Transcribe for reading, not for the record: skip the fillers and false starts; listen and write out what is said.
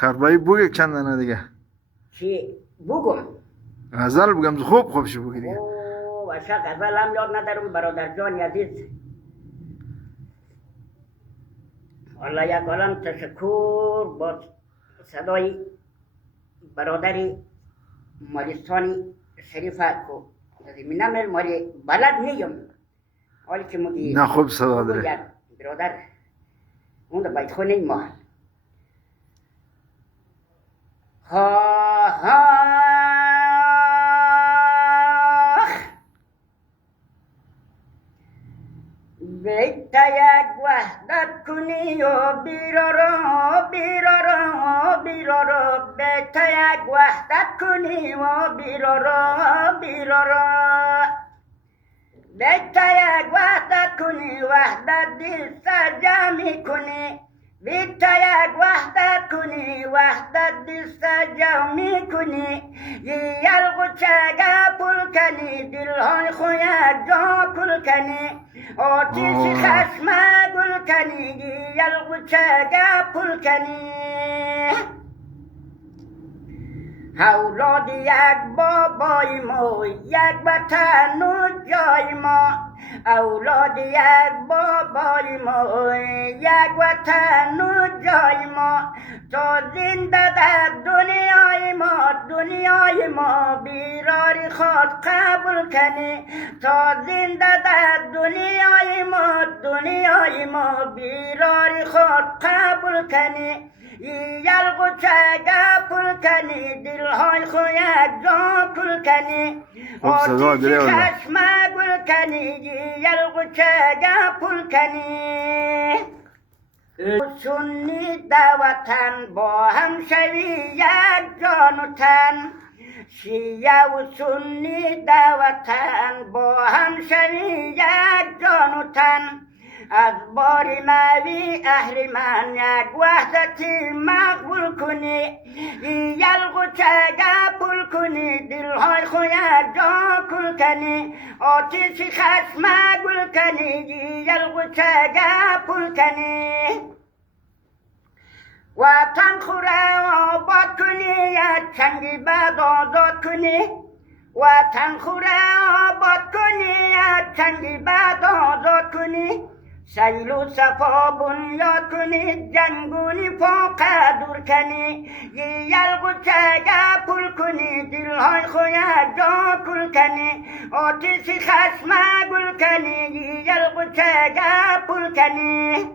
Karbayı bu یک چند دانه دیگه چی بگم؟ غزل بگم خوب شو بگی دیگه. اوه اصلا غزل هم یاد ندارم برادر جان عزیز. والله یک عالم تشکر با صدای برادری مالستانی شریف کو زمینم ماری بلد نیم حالی که مگی نه خوب صدا داره برادر اون دا باید خونه ما بیتا یک وحدت کنی و بیرارو بیتا یک وحدت کنی و بیتا یک وحدت کنی وحدت دل سرجمی کنی بیتا یک وحدت کنی وحدت دل سرجمی کنی یلغو چگه پل کنی دلهای خویت جا کل کنی آتیش خشم گل کنی یلغو چگه پل کنی اولاد یک بابای ما یک وطن و جای ما اولاد یک بابای ما یک وطن و جای ما تا زنده در دنیای ما بیراری خود قبول کنی تا زنده در دنیای ما بیراری خود قبول کنی یلغو چگه پل کنی دلهای خویت جا کل کنی آتیش خشم گل کنی یلغو چگه پل کنی سنی وطن با هم شوی یک جان و تن شیعه و سنی وطن با هم شوی یک جان و تن از باری موی اهریمن یک وحدتی مقبول کنی یلغو چگه پل کنی دلهای خویت جا کل کنی آتیش خشم گل کنی یلغو چگه پل کنی وطن خوره آباد کنی یک چنگی بد آزاد کنی وطن خوره آباد کنی یک چنگی بد آزاد کنی سیل و صفا بنیاد کنی جنگونی فاقه دور کنی یلغو چگه پل کنی دلهای خویت جا کل کنی آتیش خشم گل کنی یلغو چگه پل کنی